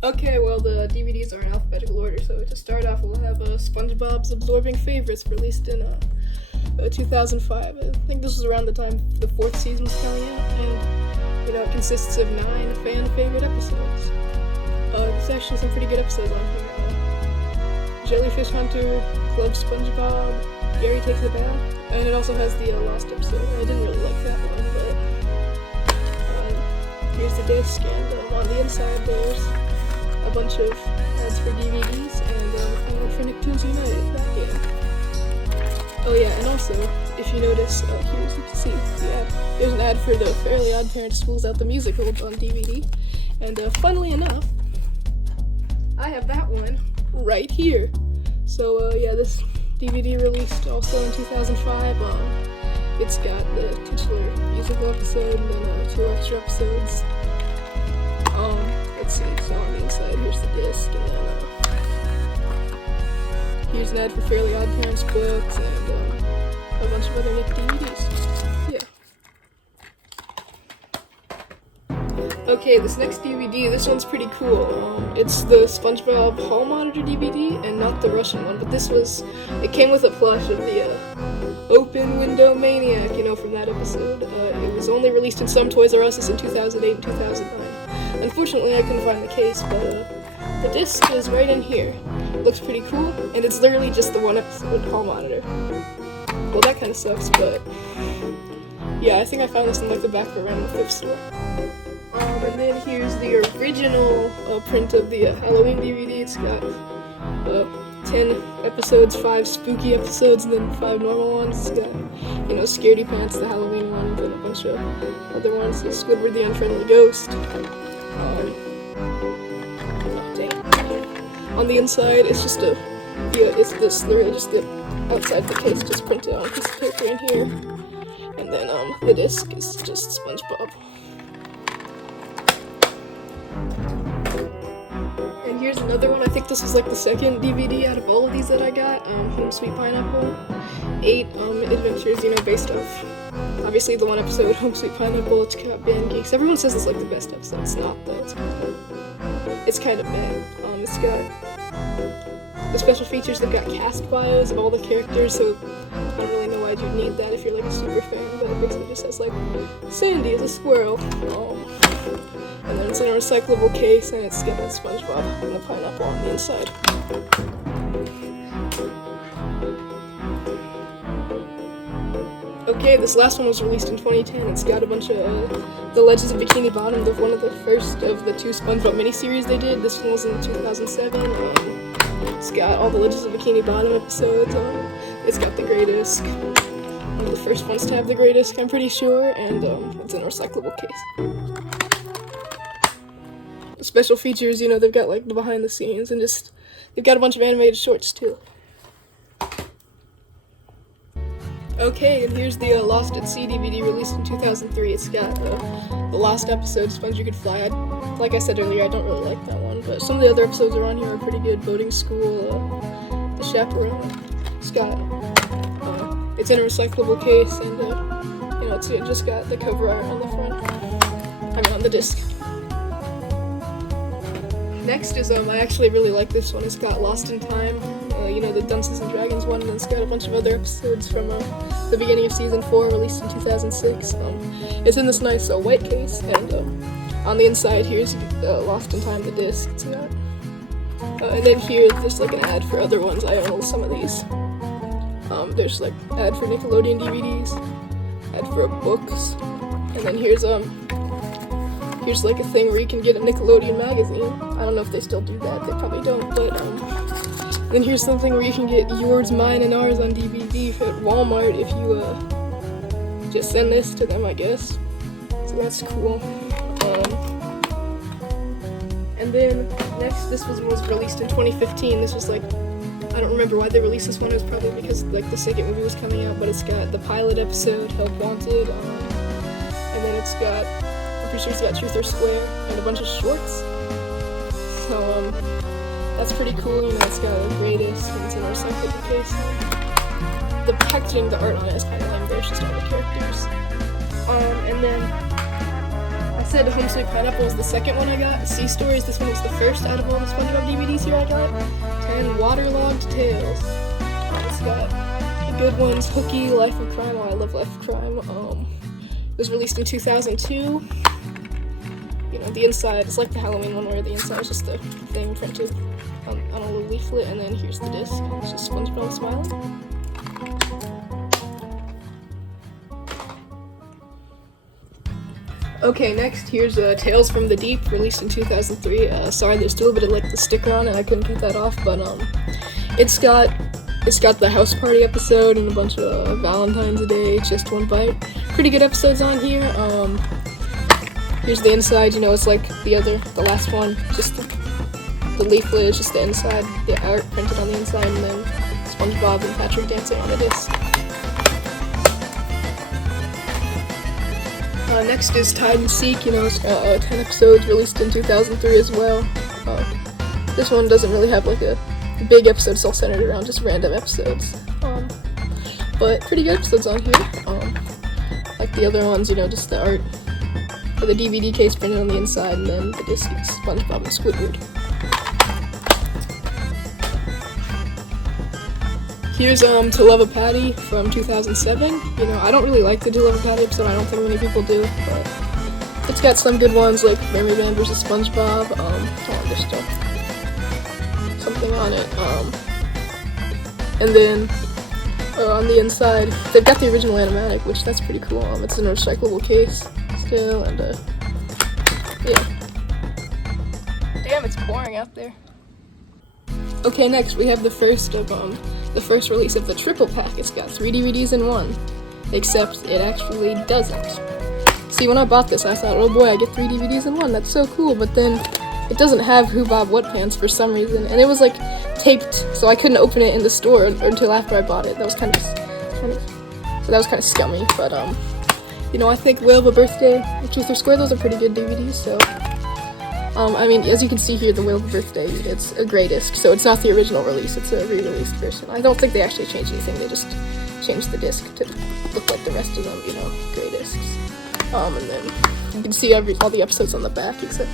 Okay, well, the DVDs are in alphabetical order, so to start off, we'll have SpongeBob's Absorbing Favorites, released in 2005. I think this was around the time the fourth season was coming out, and, it consists of 9 fan-favorite episodes. There's actually some pretty good episodes on here. Jellyfish Hunter, Club SpongeBob, Gary Takes a Bath, and it also has the Lost episode. I didn't really like that one, but here's the disc, and on the inside there's a bunch of ads for DVDs and for Nicktoons United, that game. Oh yeah, and also, if you notice, here as you can see, there's an ad for the Fairly Odd Parents Schools Out the Musical on DVD, and funnily enough, I have that one right here. So this DVD released also in 2005. It's got the titular musical episode and then 2 extra episodes. Let's see, so on the inside, here's the disc, and then here's an ad for Fairly Odd Parents books, and a bunch of other Nick DVDs. Yeah. Okay, this next DVD, this one's pretty cool. It's the SpongeBob Hall Monitor DVD, and not the Russian one, but it came with a plush of the Open Window Maniac, from that episode. It was only released in some Toys R Us in 2008 and 2009. Unfortunately, I couldn't find the case, but the disc is right in here. It looks pretty cool, and it's literally just the one episode Hall Monitor. Well, that kind of sucks, but yeah, I think I found this in the back of a random thrift store. And then here's the original print of the Halloween DVD. It's got 10 episodes, 5 spooky episodes, and then 5 normal ones. It's got, Scaredy Pants, the Halloween one, and then a bunch of other ones. So Squidward the Unfriendly Ghost. On the inside, it's just literally just the outside of the case, just printed on a piece of paper in here. And then the disc is just SpongeBob. And here's another one. I think this was the second DVD out of all of these that I got. Home Sweet Pineapple. 8 adventures, based off, obviously, the one episode, Home Sweet Pineapple. It's got Band Geeks. Everyone says it's the best episode. It's not, though. It's kind of bad. It's got the special features. They've got cast bios of all the characters, so I don't really know why you'd need that if you're a super fan, but it basically just says Sandy is a squirrel. And then it's in a recyclable case, and it's got SpongeBob and the pineapple on the inside. Okay, this last one was released in 2010. It's got a bunch of The Legends of Bikini Bottom, one of the first of the 2 SpongeBob miniseries they did. This one was in 2007. It's got all the Legends of Bikini Bottom episodes. It's got the gray disc. One of the first ones to have the gray disc, I'm pretty sure, and it's in a recyclable case. Special features, they've got the behind the scenes, and they've got a bunch of animated shorts too. Okay, and here's the Lost at Sea DVD released in 2003. It's got the last episode, Sponge You Could Fly. Like I said earlier, I don't really like that one, but some of the other episodes around here are pretty good. Boating School, The Chaperone. It's in a recyclable case, and it's just got the cover art on the front. On the disc. Next is, I actually really like this one. It's got Lost in Time, the Dungeons and Dragons one, and it's got a bunch of other episodes from the beginning of season 4, released in 2006. It's in this nice white case, and on the inside here's Lost in Time, the disc. It's got, and then here there's an ad for other ones. I own some of these. There's ad for Nickelodeon DVDs, ad for books, and then here's a thing where you can get a Nickelodeon magazine. I don't know if they still do that, they probably don't, but then here's something where you can get Yours, Mine, and Ours on DVD at Walmart if you just send this to them, I guess. So that's cool. And then next, this was released in 2015. This was I don't remember why they released this one. It was probably because the second movie was coming out, but it's got the pilot episode, Help Wanted, and then it's got, I'm pretty sure it's got Truth or Square, and a bunch of shorts. So, that's pretty cool. It's got a gray disc, and it's in a recyclable case. The packaging, the art on it is kind of lame. There's just all the characters. And then I said Home Sweet Pineapple was the second one I got. Sea Stories, this one was the first out of all the SpongeBob DVDs here I got. 10 Waterlogged Tales. It's got the good ones, Hooky, Life of Crime. Oh, I love Life of Crime. It was released in 2002. You know, the inside, it's like the Halloween one where the inside is just a thing printed on a little leaflet, and then here's the disc. It's just SpongeBob smiling. Okay, next, here's Tales from the Deep, released in 2003. Sorry, there's still a bit of like the sticker on it, I couldn't get that off, but it's got the house party episode and a bunch of Valentine's Day, Just One Bite. Pretty good episodes on here. Here's the inside, you know, it's like the last one, just the leaflet is just the inside, the art printed on the inside, and then SpongeBob and Patrick dancing on the disc. Next is Hide and Seek, you know, it's 10 episodes, released in 2003 as well. This one doesn't really have like a big episode, it's all centered around just random episodes. But pretty good episodes on here. Like the other ones, you know, just the art for the DVD case printed on the inside, and then the disc is SpongeBob and Squidward. Here's To Love a Patty from 2007. You know, I don't really like the To Love a Patty episode, I don't think many people do, but it's got some good ones like Memory Man vs. SpongeBob. There's still something on it. And then on the inside, they've got the original animatic, which that's pretty cool. It's in a recyclable case still, and yeah. Damn, it's boring out there. Okay, next we have the first release of the triple pack. It's got 3 DVDs in one, except it actually doesn't. See, when I bought this, I thought, oh boy, I get 3 DVDs in one, that's so cool, but then it doesn't have Who Bob What Pants for some reason, and it was like taped, so I couldn't open it in the store until after I bought it. That was kind of scummy, but you know, I think Whale of a Birthday and Truth or Square, those are pretty good DVDs, so I mean, as you can see here, the Whale of a Birthday, it's a gray disc, so it's not the original release, it's a re-released version. I don't think they actually changed anything, they just changed the disc to look like the rest of them, you know, gray discs. And then you can see all the episodes on the back, except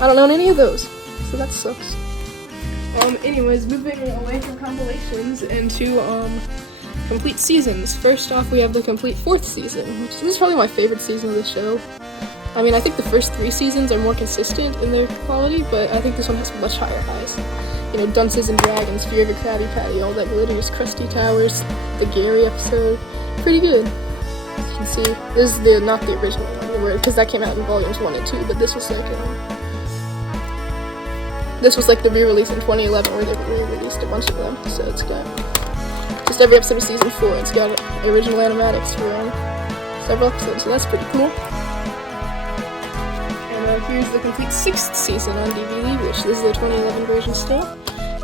I don't own any of those, so that sucks. Anyways, moving away from compilations into complete seasons. First off, we have the complete 4th season, which this is probably my favorite season of the show. I mean, I think the first 3 seasons are more consistent in their quality, but I think this one has much higher highs. You know, Dunces and Dragons, Fear of a Krabby Patty, All That Glitters, Krusty Towers, the Gary episode, pretty good. As you can see, this is not the original one, because that came out in volumes 1 and 2, but this was like the re-release in 2011 where they re-released a bunch of them, so it's got just every episode of season 4, it's got original animatics for several episodes, so that's pretty cool. And here's the complete 6th season on DVD, which this is the 2011 version still,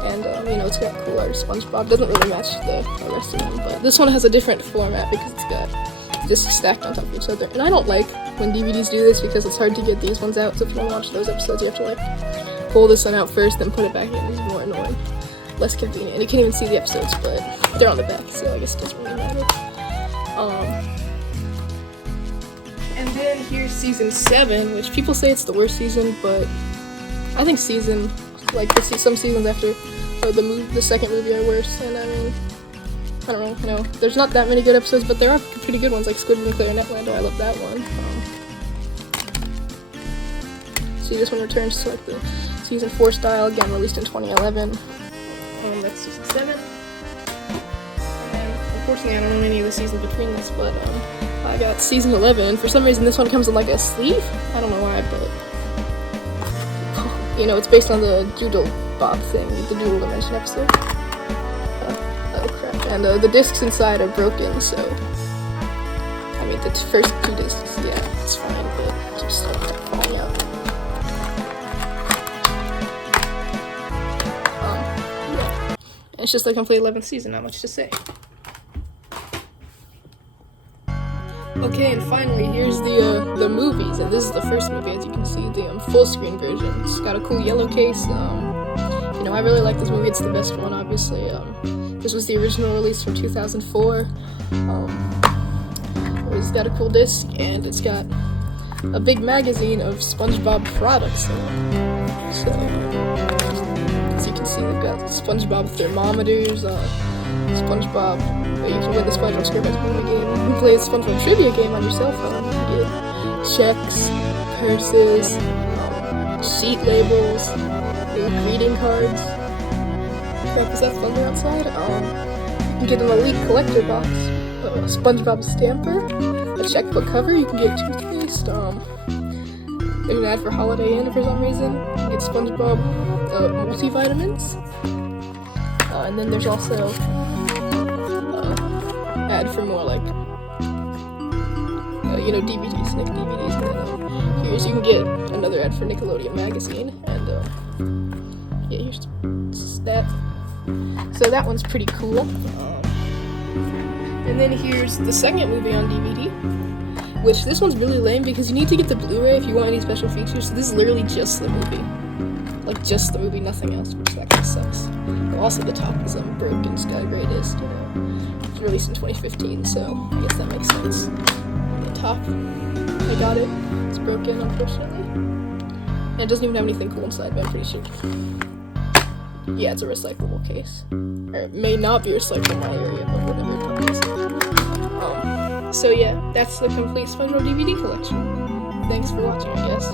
and you know, it's got cool art. SpongeBob doesn't really match the rest of them, but this one has a different format because it's got discs stacked on top of each other, and I don't like when DVDs do this because it's hard to get these ones out, so if you want to watch those episodes you have to like pull this one out first, then put it back in. It's more annoying, less convenient, and you can't even see the episodes, but they're on the back, so I guess it doesn't really matter. And then here's season 7, which people say it's the worst season, but I think some seasons after the second movie are worse, and I mean, I don't know, there's not that many good episodes, but there are pretty good ones, like Squidward and Clarinetland. I love that one. See, this one returns to like the season 4 style, again released in 2011. That's season 7. And unfortunately I don't own any of the seasons between this, but I got season 11. For some reason this one comes in like a sleeve. I don't know why, but you know, it's based on the Doodle Bob thing, the Doodle Dimension episode. Oh crap. And the discs inside are broken, so I mean the first 2 discs, yeah, it's fine, but just start falling out. It's just the complete 11th season, not much to say. Okay, and finally, here's the movies, and this is the first movie, as you can see, the full screen version. It's got a cool yellow case. You know, I really like this movie. It's the best one, obviously. This was the original release from 2004. It's got a cool disc, and it's got a big magazine of SpongeBob products in it. So, as you can see, they've got SpongeBob thermometers, SpongeBob, you can win the Spongebob Squarepants movie game. You can play a SpongeBob trivia game on your cell phone. You can get checks, purses, sheet labels, greeting cards. Crap, is that thunder outside? You can get an elite collector box, a SpongeBob stamper, a checkbook cover. You can get toothpaste. There's an ad for Holiday Inn for some reason. You can get SpongeBob multivitamins. And then there's also ad for more like DVDs, Nick DVDs, and then here's you can get another ad for Nickelodeon magazine, and yeah, here's that. So that one's pretty cool. And then here's the second movie on DVD, which this one's really lame because you need to get the Blu-ray if you want any special features. So this is literally just the movie, like just the movie, nothing else, which that kind of sucks. Also, the top is broken Sky Greatest, It's released in 2015, so I guess that makes sense. And the top, I got it. It's broken, unfortunately. And it doesn't even have anything cool inside, but I'm pretty sure. Yeah, it's a recyclable case. Or it may not be recyclable in my area, but whatever it is. So yeah, that's the complete SpongeBob DVD collection. Thanks for watching, I guess.